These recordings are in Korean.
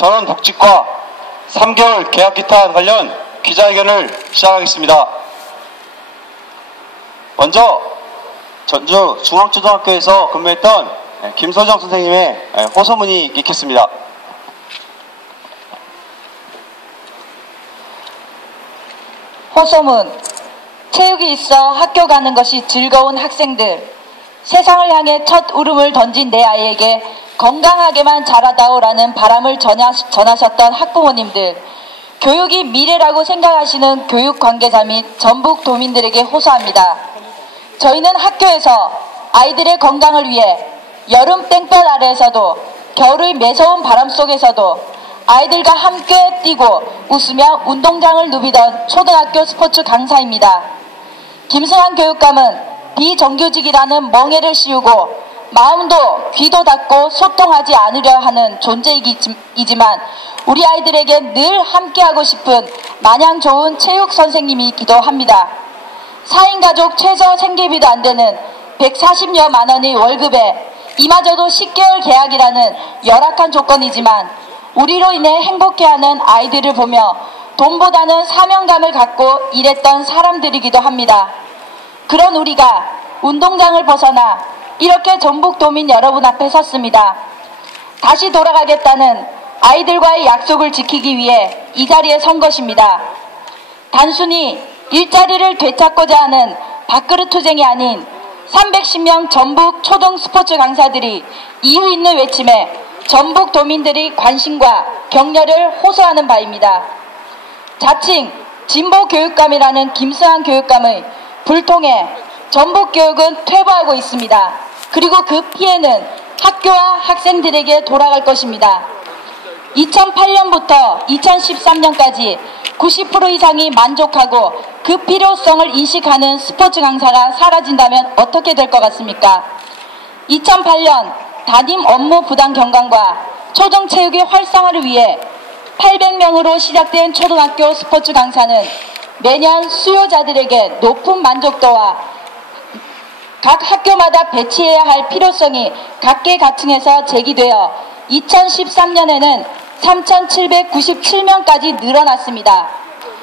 전원 복직과 3개월 계약 기타 관련 기자회견을 시작하겠습니다. 먼저 전주 중앙초등학교에서 근무했던 김소정 선생님의 호소문이 있겠습니다. 호소문. 체육이 있어 학교 가는 것이 즐거운 학생들. 세상을 향해 첫 울음을 던진 내 아이에게 건강하게만 자라다오라는 바람을 전하셨던 학부모님들. 교육이 미래라고 생각하시는 교육 관계자 및 전북 도민들에게 호소합니다. 저희는 학교에서 아이들의 건강을 위해 여름 땡볕 아래에서도 겨울의 매서운 바람 속에서도 아이들과 함께 뛰고 웃으며 운동장을 누비던 초등학교 스포츠 강사입니다. 김승환 교육감은 비정규직이라는 멍해를 씌우고 마음도 귀도 닫고 소통하지 않으려 하는 존재이지만 우리 아이들에게 늘 함께하고 싶은 마냥 좋은 체육 선생님이기도 합니다. 4인 가족 최저 생계비도 안 되는 140여만 원의 월급에 이마저도 10개월 계약이라는 열악한 조건이지만 우리로 인해 행복해하는 아이들을 보며 돈보다는 사명감을 갖고 일했던 사람들이기도 합니다. 그런 우리가 운동장을 벗어나 이렇게 전북도민 여러분 앞에 섰습니다. 다시 돌아가겠다는 아이들과의 약속을 지키기 위해 이 자리에 선 것입니다. 단순히 일자리를 되찾고자 하는 밥그릇투쟁이 아닌 310명 전북 초등 스포츠 강사들이 이유 있는 외침에 전북 도민들의 관심과 격려를 호소하는 바입니다. 자칭 진보교육감이라는 김승환 교육감의 불통에 전북 교육은 퇴보하고 있습니다. 그리고 그 피해는 학교와 학생들에게 돌아갈 것입니다. 2008년부터 2013년까지 90% 이상이 만족하고 그 필요성을 인식하는 스포츠 강사가 사라진다면 어떻게 될 것 같습니까? 2008년 담임 업무 부당 경감과 초등체육의 활성화를 위해 800명으로 시작된 초등학교 스포츠 강사는 매년 수요자들에게 높은 만족도와 각 학교마다 배치해야 할 필요성이 각계각층에서 제기되어 2013년에는 3,797명까지 늘어났습니다.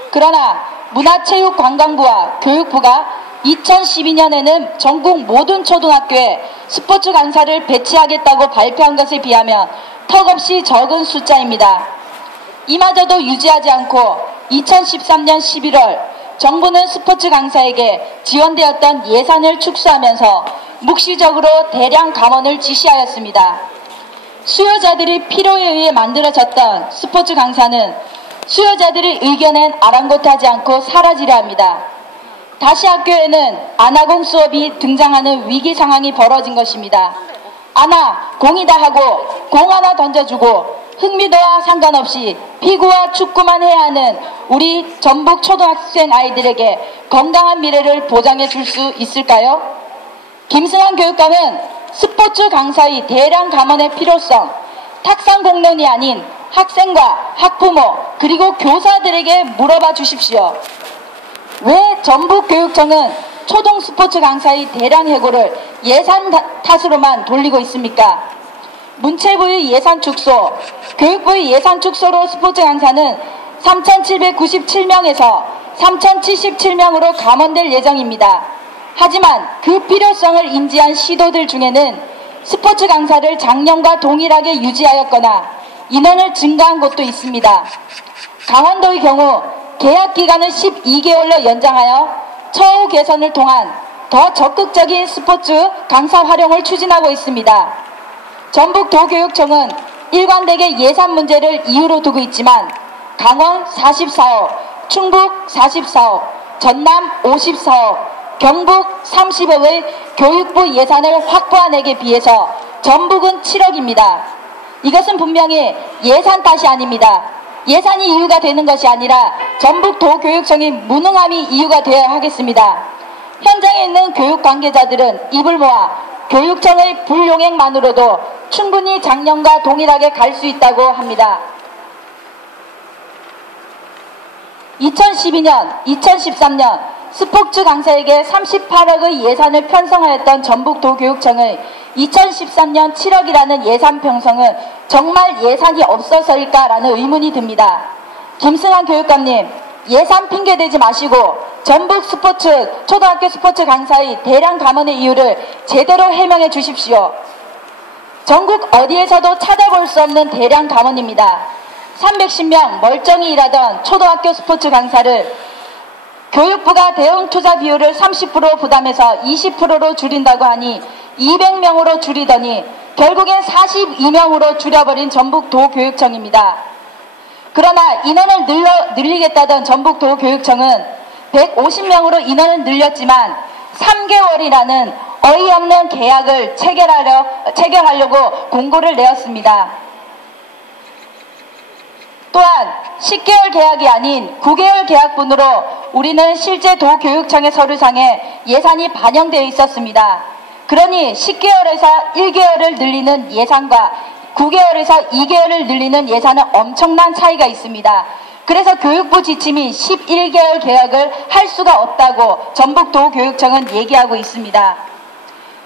그러나 문화체육관광부와 교육부가 2012년에는 전국 모든 초등학교에 스포츠 강사를 배치하겠다고 발표한 것에 비하면 턱없이 적은 숫자입니다. 이마저도 유지하지 않고 2013년 11월 정부는 스포츠 강사에게 지원되었던 예산을 축소하면서 묵시적으로 대량 감원을 지시하였습니다. 수요자들의 필요에 의해 만들어졌던 스포츠 강사는 수요자들의 의견엔 아랑곳하지 않고 사라지려 합니다. 다시 학교에는 안하공 수업이 등장하는 위기 상황이 벌어진 것입니다. 안아, 공이다 하고 공 하나 던져주고 흥미도와 상관없이 피구와 축구만 해야 하는 우리 전북 초등학생 아이들에게 건강한 미래를 보장해 줄 수 있을까요? 김승환 교육감은 스포츠 강사의 대량 감원의 필요성, 탁상 공론이 아닌 학생과 학부모 그리고 교사들에게 물어봐 주십시오. 왜 전북교육청은 초등 스포츠 강사의 대량 해고를 예산 탓으로만 돌리고 있습니까? 문체부의 예산 축소, 교육부의 예산 축소로 스포츠 강사는 3,797명에서 3,077명으로 감원될 예정입니다. 하지만 그 필요성을 인지한 시도들 중에는 스포츠 강사를 작년과 동일하게 유지하였거나 인원을 증가한 곳도 있습니다. 강원도의 경우 계약 기간을 12개월로 연장하여 처우 개선을 통한 더 적극적인 스포츠 강사 활용을 추진하고 있습니다. 전북도교육청은 일관되게 예산 문제를 이유로 두고 있지만 강원 44억, 충북 44억, 전남 54억, 경북 30억의 교육부 예산을 확보한 액에 비해서 전북은 7억입니다. 이것은 분명히 예산 탓이 아닙니다. 예산이 이유가 되는 것이 아니라 전북도교육청의 무능함이 이유가 되어야 하겠습니다. 현장에 있는 교육 관계자들은 입을 모아 교육청의 불용액만으로도 충분히 작년과 동일하게 갈 수 있다고 합니다. 2012년, 2013년 스포츠 강사에게 38억의 예산을 편성하였던 전북도교육청의 2013년 7억이라는 예산 편성은 정말 예산이 없어서일까라는 의문이 듭니다. 김승환 교육감님, 예산 핑계대지 마시고 전북 초등학교 스포츠 강사의 대량 감원의 이유를 제대로 해명해 주십시오. 전국 어디에서도 찾아볼 수 없는 대량 감원입니다. 310명 멀쩡히 일하던 초등학교 스포츠 강사를 교육부가 대응 투자 비율을 30% 부담해서 20%로 줄인다고 하니 200명으로 줄이더니 결국엔 42명으로 줄여버린 전북도교육청입니다. 그러나 인원을 늘리겠다던 전북도교육청은 150명으로 인원을 늘렸지만 3개월이라는 어이없는 계약을 체결하려고 공고를 내었습니다. 또한 10개월 계약이 아닌 9개월 계약분으로 우리는 실제 도교육청의 서류상에 예산이 반영되어 있었습니다. 그러니 10개월에서 1개월을 늘리는 예산과 9개월에서 2개월을 늘리는 예산은 엄청난 차이가 있습니다. 그래서 교육부 지침이 11개월 계약을 할 수가 없다고 전북도교육청은 얘기하고 있습니다.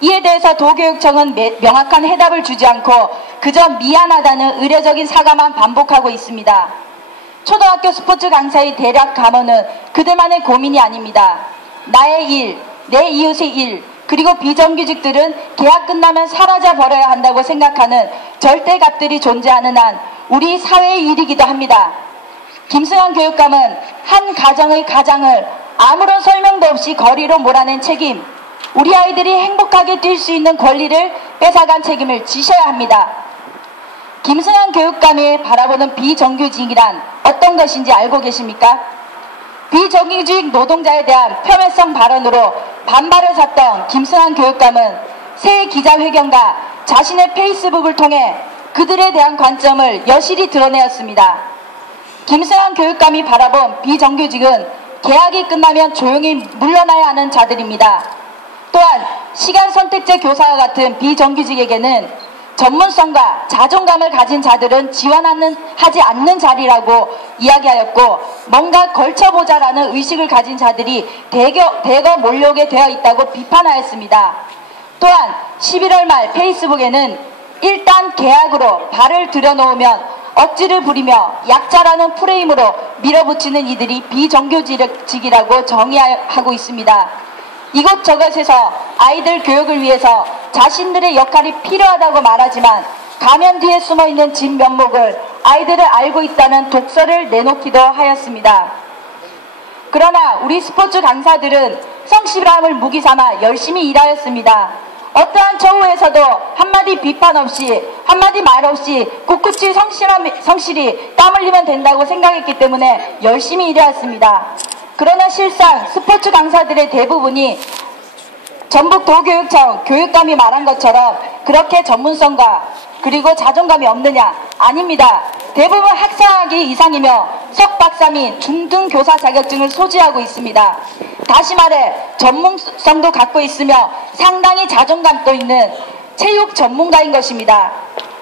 이에 대해서 도교육청은 명확한 해답을 주지 않고 그저 미안하다는 의례적인 사과만 반복하고 있습니다. 초등학교 스포츠 강사의 대략 감원은 그들만의 고민이 아닙니다. 나의 일, 내 이웃의 일, 그리고 비정규직들은 계약 끝나면 사라져 버려야 한다고 생각하는 절대값들이 존재하는 한 우리 사회의 일이기도 합니다. 김승환 교육감은 한 가정의 가장을 아무런 설명도 없이 거리로 몰아낸 책임, 우리 아이들이 행복하게 뛸 수 있는 권리를 뺏어간 책임을 지셔야 합니다. 김승환 교육감이 바라보는 비정규직이란 어떤 것인지 알고 계십니까? 비정규직 노동자에 대한 폄훼성 발언으로 반발을 샀던 김승환 교육감은 새 기자회견과 자신의 페이스북을 통해 그들에 대한 관점을 여실히 드러내었습니다. 김승환 교육감이 바라본 비정규직은 계약이 끝나면 조용히 물러나야 하는 자들입니다. 또한 시간 선택제 교사와 같은 비정규직에게는 전문성과 자존감을 가진 자들은 지원하지 않는 자리라고 이야기하였고, 뭔가 걸쳐보자라는 의식을 가진 자들이 대거 몰려오게 되어 있다고 비판하였습니다. 또한 11월 말 페이스북에는 일단 계약으로 발을 들여놓으면 억지를 부리며 약자라는 프레임으로 밀어붙이는 이들이 비정규직이라고 정의하고 있습니다. 이곳저곳에서 아이들 교육을 위해서 자신들의 역할이 필요하다고 말하지만 가면 뒤에 숨어있는 진면목을 아이들을 알고 있다는 독서를 내놓기도 하였습니다. 그러나 우리 스포츠 강사들은 성실함을 무기 삼아 열심히 일하였습니다. 어떠한 처우에서도 한마디 비판 없이 한마디 말 없이 꿋꿋이 성실히 땀 흘리면 된다고 생각했기 때문에 열심히 일해왔습니다. 그러나 실상 스포츠 강사들의 대부분이 전북도교육청 교육감이 말한 것처럼 그렇게 전문성과 그리고 자존감이 없느냐? 아닙니다. 대부분 학사학위 이상이며 석박사 및 중등 교사 자격증을 소지하고 있습니다. 다시 말해 전문성도 갖고 있으며 상당히 자존감도 있는 체육 전문가인 것입니다.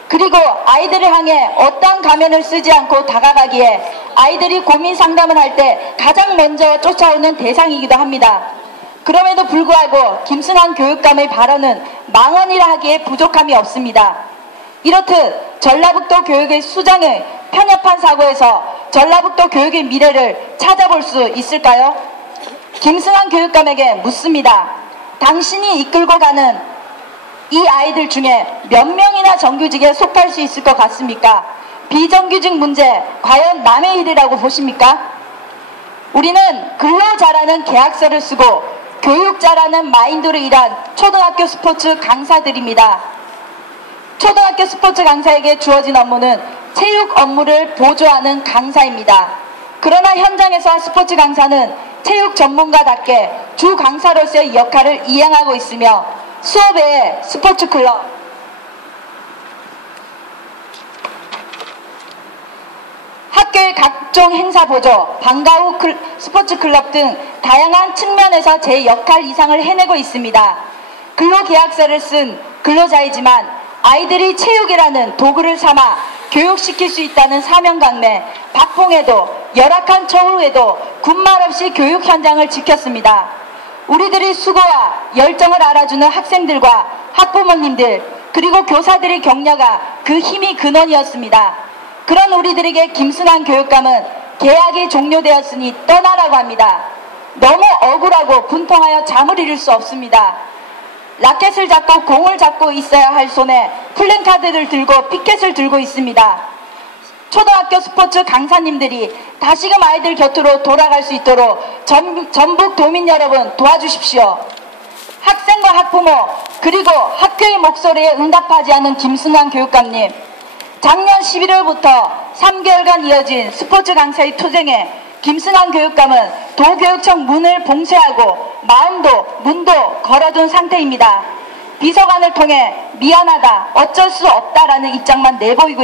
그리고 아이들을 향해 어떠한 가면을 쓰지 않고 다가가기에 아이들이 고민 상담을 할 때 가장 먼저 쫓아오는 대상이기도 합니다. 그럼에도 불구하고 김승환 교육감의 발언은 망언이라 하기에 부족함이 없습니다. 이렇듯 전라북도 교육의 수장의 편협한 사고에서 전라북도 교육의 미래를 찾아볼 수 있을까요? 김승환 교육감에게 묻습니다. 당신이 이끌고 가는 이 아이들 중에 몇 명이나 정규직에 속할 수 있을 것 같습니까? 비정규직 문제 과연 남의 일이라고 보십니까? 우리는 근로자라는 계약서를 쓰고 교육자라는 마인드로 일한 초등학교 스포츠 강사들입니다. 초등학교 스포츠 강사에게 주어진 업무는 체육 업무를 보조하는 강사입니다. 그러나 현장에서 스포츠 강사는 체육 전문가답게 주 강사로서의 역할을 이행하고 있으며 수업 외에 스포츠 클럽, 학교의 각종 행사 보조, 방과 후 스포츠 클럽 등 다양한 측면에서 제 역할 이상을 해내고 있습니다. 근로계약서를 쓴 근로자이지만 아이들이 체육이라는 도구를 삼아 교육시킬 수 있다는 사명감에 박봉에도 열악한 처우에도 군말 없이 교육 현장을 지켰습니다. 우리들의 수고와 열정을 알아주는 학생들과 학부모님들 그리고 교사들의 격려가 그 힘이 근원이었습니다. 그런 우리들에게 김순환 교육감은 계약이 종료되었으니 떠나라고 합니다. 너무 억울하고 분통하여 잠을 이룰 수 없습니다. 라켓을 잡고 공을 잡고 있어야 할 손에 플랜카드를 들고 피켓을 들고 있습니다. 초등학교 스포츠 강사님들이 다시금 아이들 곁으로 돌아갈 수 있도록 전북 도민 여러분 도와주십시오. 학생과 학부모 그리고 학교의 목소리에 응답하지 않은 김순환 교육감님, 작년 11월부터 3개월간 이어진 스포츠 강사의 투쟁에 김순환 교육감은 도교육청 문을 봉쇄하고 마음도 문도 걸어둔 상태입니다. 비서관을 통해 미안하다, 어쩔 수 없다라는 입장만 내보이고